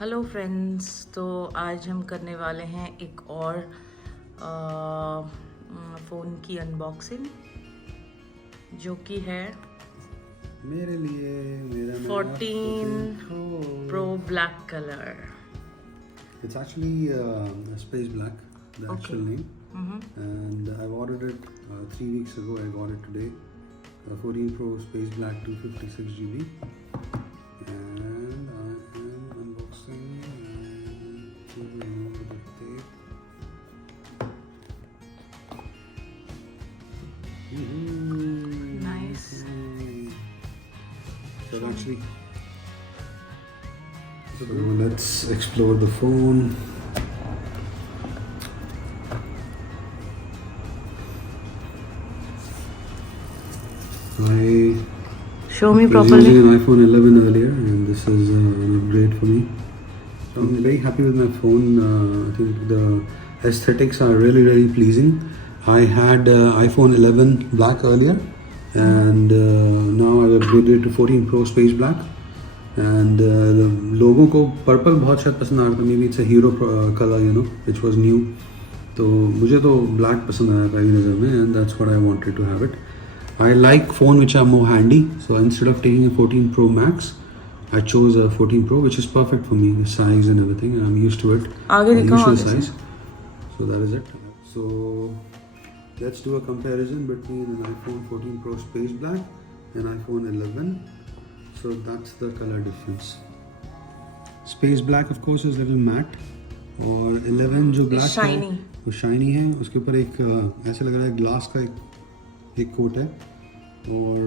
Hello friends, तो आज हम करने वाले हैं एक और फ़ोन की अनबॉक्सिंग जो कि है मेरे लिए मेरा 14 Pro black colour. It's actually space black, the actual name. And I've ordered it 3 weeks ago. I got it today. 14 Pro space black 256 GB. And I am unboxing to remove the tape. Nice. So actually, let's explore the phone. I Show me was properly. using an iPhone 11 earlier, and this is an upgrade for me. So I'm very happy with my phone. I think the aesthetics are really pleasing. I had iPhone 11 black earlier, and now I've upgraded to 14 Pro space black. And लोगों को purple बहुत शायद पसंद आ रहा था. Maybe it's a hero color, which was new. तो मुझे तो black पसंद आया पहली नज़र में, and that's what I wanted to have it. I like phone which are more handy, so instead of taking a 14 Pro Max, I chose a 14 Pro, which is perfect for me, the size and everything, and I'm used to it. आगे The दिखाओ, usual आगे size. So that is it. So let's do a comparison between an iPhone 14 Pro Space Black and iPhone 11. So that's the color difference. Space Black of course is a little matte, और 11 जो black shiny. है वो shiny है. उसके ऊपर एक ऐसा लग रहा है ग्लास का एक कोट है. और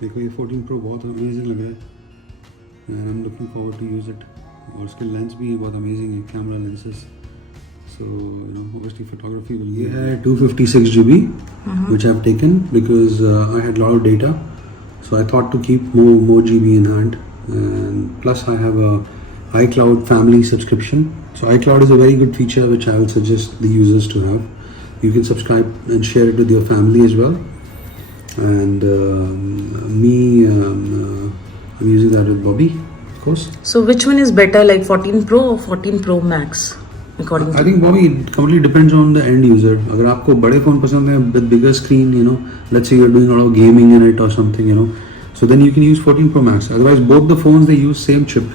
देखो ये 14 Pro बहुत अमेजिंग लग रहा है, and I'm looking forward to use it. और उसके लेंस भी बहुत अमेजिंग है, camera lenses. So obviously photography will. ये है 256 GB which I've taken because I had a lot of data, so I thought to keep more GB in hand, and plus I have a iCloud family subscription. So iCloud is a very good feature which I would suggest the users to have. You can subscribe and share it with your family as well. And I'm using that with Bobby, of course. So which one is better, like 14 Pro or 14 Pro Max? According to I think Bobby, it completely depends on the end user. अगर आपको बड़े phone पसंद है with bigger screen, let's say you're doing a lot of gaming in it or something, so then you can use 14 Pro Max. Otherwise, both the phones they use same chip.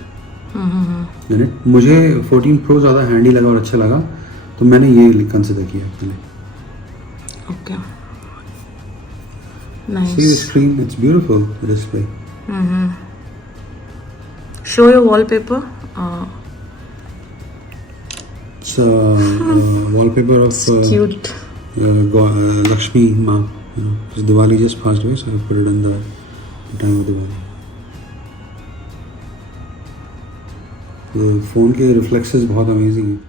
in it. मुझे 14 Pro ज़्यादा handy लगा और अच्छा लगा, तो मैंने ये consider किया पहले. Okay. Nice. See the screen? It's beautiful, the display. Show your wallpaper. It's a wallpaper of Cute. Lakshmi Ma. Because Diwali just passed away, so I put it on the time of Diwali. The phone के reflexes बहुत amazing हैं.